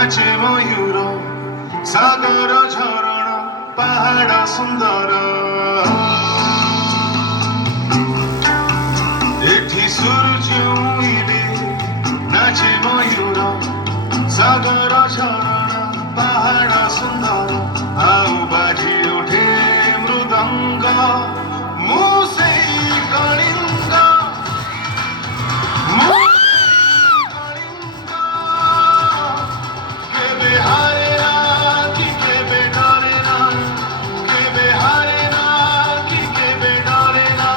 नाचे मयूर सागर झरण पहाड़ सुंदर एठी सूर्य उइले नाचे मयूर सागर झरण पहाड़ सुंदर आउ बाजी उठे मृदंग मुसे कलिंग केबे हारे ना कि केबे डरे ना केबे हारे ना कि केबे डरे ना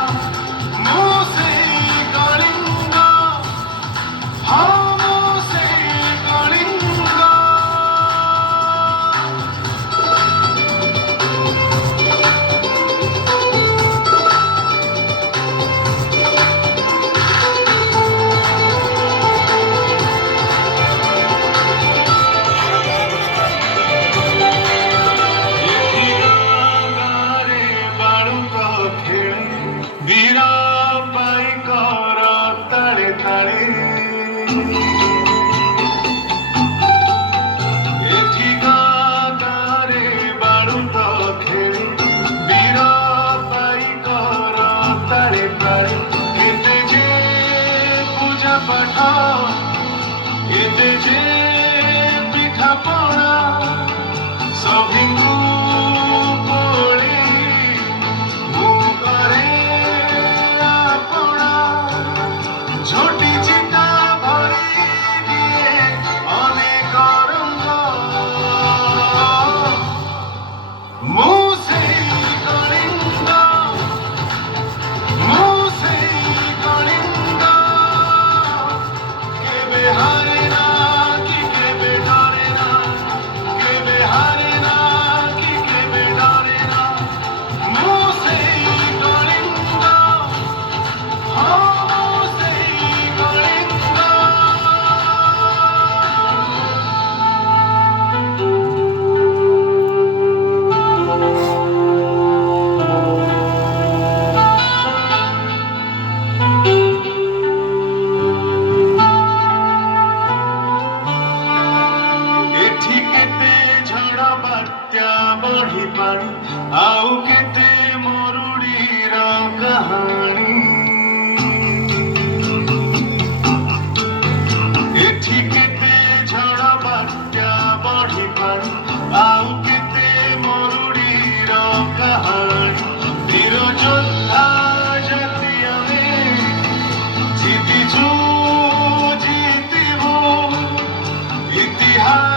मुसे कलिंग हाँ मुसे कलिंग वीरा पाई कर ताले ताले एठी गारे बाळुत खेळे वीरा पाई कर ताले ताले एते जे पूजा पाठ एते जे पिठा पणा सभिंगु छोटी चिता भरी दिए अनेक रंग मुसे कलिंग मुसे कलिंग केबे हारे ना कि केबे डरे ना केबे हारे ना कि केबे डरे ना मुसे कलिंग हाँ एठी केते झड़ बात्या बढ़ी पानी आउ केते मरुड़ीर कहानी एठी केते झड़ बात्या बढ़ी पानी आउ केते मरुड़ीर कहानी वीर योद्धा जाति आमे जीतिछु जीतिबु इतिहास